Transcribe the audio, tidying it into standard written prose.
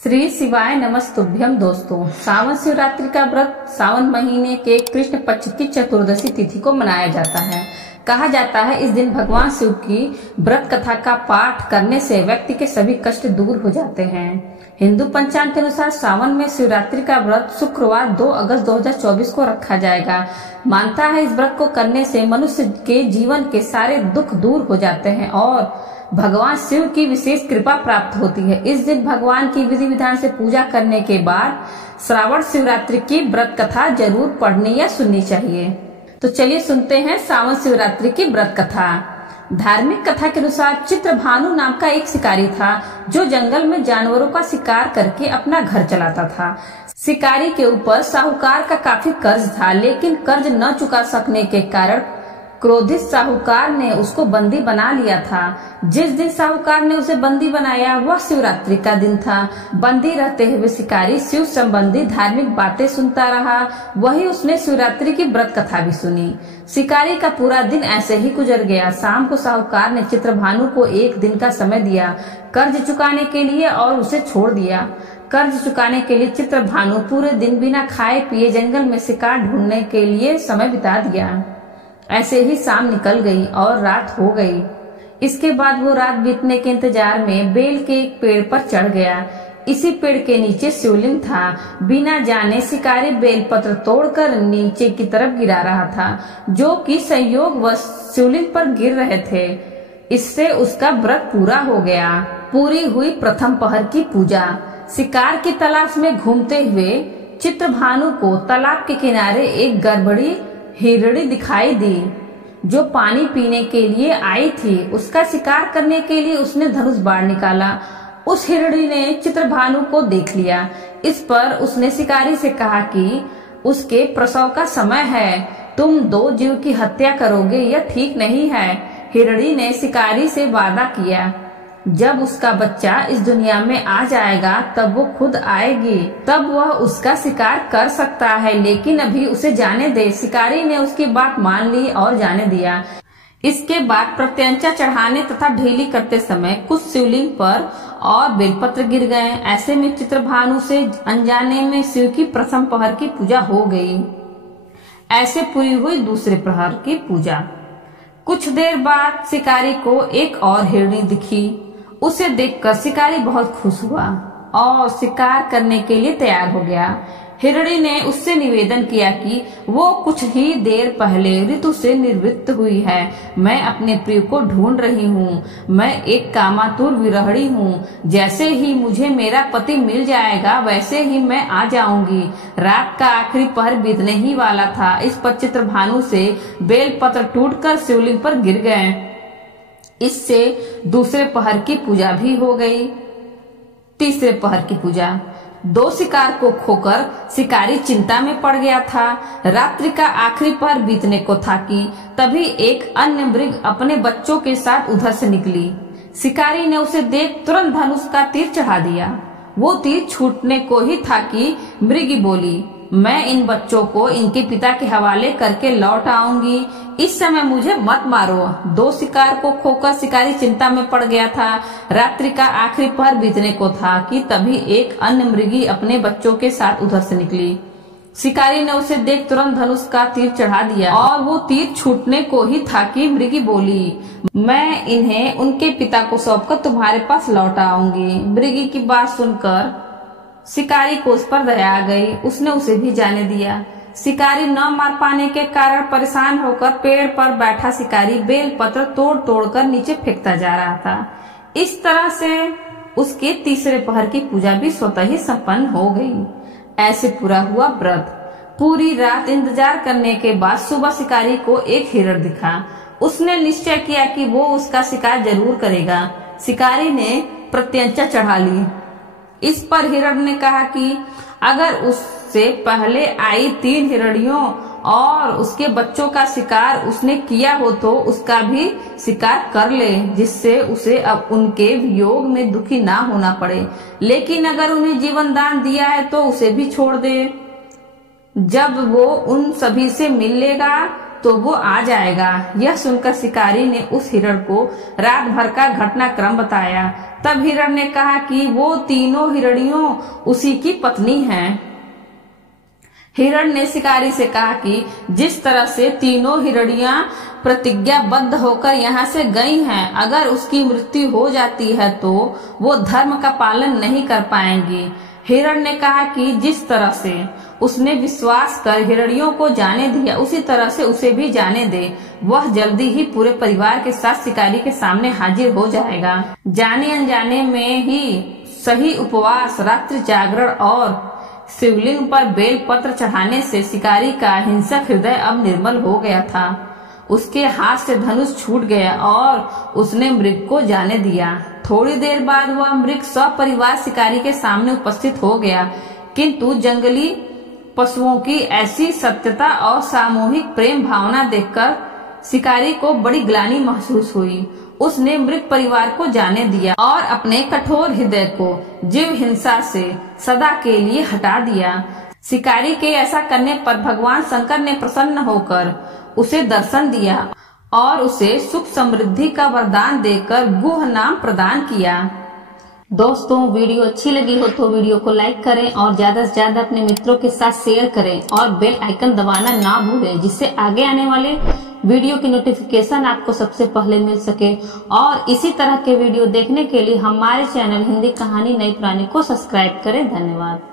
श्री शिवाय नमस्तुभ्यम। दोस्तों, सावन शिवरात्रि का व्रत सावन महीने के कृष्ण पक्ष की चतुर्दशी तिथि को मनाया जाता है। कहा जाता है इस दिन भगवान शिव की व्रत कथा का पाठ करने से व्यक्ति के सभी कष्ट दूर हो जाते हैं। हिंदू पंचांग के अनुसार सावन में शिवरात्रि का व्रत शुक्रवार 2 अगस्त 2024 को रखा जाएगा। मानता है इस व्रत को करने से मनुष्य के जीवन के सारे दुख दूर हो जाते हैं और भगवान शिव की विशेष कृपा प्राप्त होती है। इस दिन भगवान की विधि विधान से पूजा करने के बाद श्रावण शिवरात्रि की व्रत कथा जरूर पढ़नी या सुननी चाहिए। तो चलिए सुनते हैं सावन शिवरात्रि की व्रत कथा। धार्मिक कथा के अनुसार चित्रभानु नाम का एक शिकारी था जो जंगल में जानवरों का शिकार करके अपना घर चलाता था। शिकारी के ऊपर साहूकार का काफी कर्ज था, लेकिन कर्ज न चुका सकने के कारण क्रोधित साहूकार ने उसको बंदी बना लिया था। जिस दिन साहूकार ने उसे बंदी बनाया वह शिवरात्रि का दिन था। बंदी रहते हुए शिकारी शिव संबंधी धार्मिक बातें सुनता रहा। वही उसने शिवरात्रि की व्रत कथा भी सुनी। शिकारी का पूरा दिन ऐसे ही गुजर गया। शाम को साहूकार ने चित्रभानु को 1 दिन का समय दिया कर्ज चुकाने के लिए और उसे छोड़ दिया। कर्ज चुकाने के लिए चित्रभानु पूरे दिन बिना खाए पिए जंगल में शिकार ढूंढने के लिए समय बिता दिया। ऐसे ही शाम निकल गई और रात हो गई। इसके बाद वो रात बीतने के इंतजार में बेल के एक पेड़ पर चढ़ गया। इसी पेड़ के नीचे शिवलिंग था। बिना जाने शिकारी बेलपत्र तोड़कर नीचे की तरफ गिरा रहा था, जो कि संयोगवश शिवलिंग पर गिर रहे थे। इससे उसका व्रत पूरा हो गया। पूरी हुई प्रथम पहर की पूजा। शिकार की तलाश में घूमते हुए चित्रभानु को तालाब के किनारे एक गड़बड़ी हिरणी दिखाई दी जो पानी पीने के लिए आई थी। उसका शिकार करने के लिए उसने धनुष बाण निकाला। उस हिरणी ने चित्रभानु को देख लिया। इस पर उसने शिकारी से कहा कि उसके प्रसव का समय है, तुम 2 जीव की हत्या करोगे, यह ठीक नहीं है। हिरणी ने शिकारी से वादा किया जब उसका बच्चा इस दुनिया में आ जाएगा तब वो खुद आएगी, तब वह उसका शिकार कर सकता है, लेकिन अभी उसे जाने दे। शिकारी ने उसकी बात मान ली और जाने दिया। इसके बाद प्रत्यंचा चढ़ाने तथा ढीली करते समय कुछ शिवलिंग पर और बेलपत्र गिर गए। ऐसे में चित्रभानु से अनजाने में शिव की प्रथम पहर की पूजा हो गई। ऐसे पूरी हुई दूसरे प्रहर की पूजा। कुछ देर बाद शिकारी को एक और हिरणी दिखी। उसे देखकर शिकारी बहुत खुश हुआ और शिकार करने के लिए तैयार हो गया। हिरणी ने उससे निवेदन किया कि वो कुछ ही देर पहले ऋतु से निवृत्त हुई है। मैं अपने प्रिय को ढूंढ रही हूँ। मैं एक कामातुर विरहणी हूँ। जैसे ही मुझे मेरा पति मिल जाएगा वैसे ही मैं आ जाऊंगी। रात का आखिरी पहर बीतने ही वाला था। इस पर चित्रभानु से बेलपत्र टूटकर शिवलिंग पर गिर गए। इससे दूसरे पहर की पूजा भी हो गई। तीसरे पहर की पूजा। 2 शिकार को खोकर शिकारी चिंता में पड़ गया था। रात्रि का आखिरी पहर बीतने को था कि तभी एक अन्य मृग अपने बच्चों के साथ उधर से निकली। शिकारी ने उसे देख तुरंत धनुष का तीर चढ़ा दिया। वो तीर छूटने को ही था कि मृगी बोली, मैं इन बच्चों को इनके पिता के हवाले करके लौट आऊंगी। इस समय मुझे मत मारो। 2 शिकार को खोकर शिकारी चिंता में पड़ गया था। रात्रि का आखिरी पहर बीतने को था कि तभी एक अन्य मृगी अपने बच्चों के साथ उधर से निकली। शिकारी ने उसे देख तुरंत धनुष का तीर चढ़ा दिया और वो तीर छूटने को ही था कि मृगी बोली, मैं इन्हें उनके पिता को सौंपकर तुम्हारे पास लौट आऊंगी। मृगी की बात सुनकर शिकारी को उस पर दया आ गई। उसने उसे भी जाने दिया। शिकारी न मार पाने के कारण परेशान होकर पेड़ पर बैठा शिकारी बेल पत्र तोड़ तोड़कर नीचे फेंकता जा रहा था। इस तरह से उसके तीसरे पहर की पूजा भी स्वतः ही संपन्न हो गई। ऐसे पूरा हुआ व्रत। पूरी रात इंतजार करने के बाद सुबह शिकारी को एक हिरण दिखा। उसने निश्चय किया कि वो उसका शिकार जरूर करेगा। शिकारी ने प्रत्यंचा चढ़ा ली। इस पर हिरण ने कहा कि अगर उससे पहले आई 3 हिरणियों और उसके बच्चों का शिकार उसने किया हो तो उसका भी शिकार कर ले, जिससे उसे अब उनके वियोग में दुखी ना होना पड़े। लेकिन अगर उन्हें जीवन दान दिया है तो उसे भी छोड़ दे। जब वो उन सभी से मिल लेगा तो वो आ जाएगा। यह सुनकर शिकारी ने उस हिरण को रात भर का घटनाक्रम बताया। तब हिरण ने कहा कि वो तीनों हिरणियों उसी की पत्नी हैं। हिरण ने शिकारी से कहा कि जिस तरह से तीनों हिरणियां प्रतिज्ञाबद्ध होकर यहाँ से गई हैं, अगर उसकी मृत्यु हो जाती है तो वो धर्म का पालन नहीं कर पाएंगी। हिरण ने कहा कि जिस तरह से उसने विश्वास कर हिरणियों को जाने दिया, उसी तरह से उसे भी जाने दे। वह जल्दी ही पूरे परिवार के साथ शिकारी के सामने हाजिर हो जाएगा। जाने अनजाने में ही सही उपवास, रात्रि जागरण और शिवलिंग पर बेल पत्र चढ़ाने से शिकारी का हिंसक हृदय अब निर्मल हो गया था। उसके हाथ से धनुष छूट गया और उसने मृग को जाने दिया। थोड़ी देर बाद वह मृग सपरिवार शिकारी के सामने उपस्थित हो गया, किंतु जंगली पशुओं की ऐसी सत्यता और सामूहिक प्रेम भावना देखकर शिकारी को बड़ी ग्लानि महसूस हुई। उसने मृग परिवार को जाने दिया और अपने कठोर हृदय को जीव हिंसा से सदा के लिए हटा दिया। शिकारी के ऐसा करने पर भगवान शंकर ने प्रसन्न होकर उसे दर्शन दिया और उसे सुख समृद्धि का वरदान देकर गुह नाम प्रदान किया। दोस्तों, वीडियो अच्छी लगी हो तो वीडियो को लाइक करें और ज्यादा से ज्यादा अपने मित्रों के साथ शेयर करें और बेल आइकन दबाना ना भूलें, जिससे आगे आने वाले वीडियो की नोटिफिकेशन आपको सबसे पहले मिल सके। और इसी तरह के वीडियो देखने के लिए हमारे चैनल हिंदी कहानी नई पुरानी को सब्सक्राइब करें। धन्यवाद।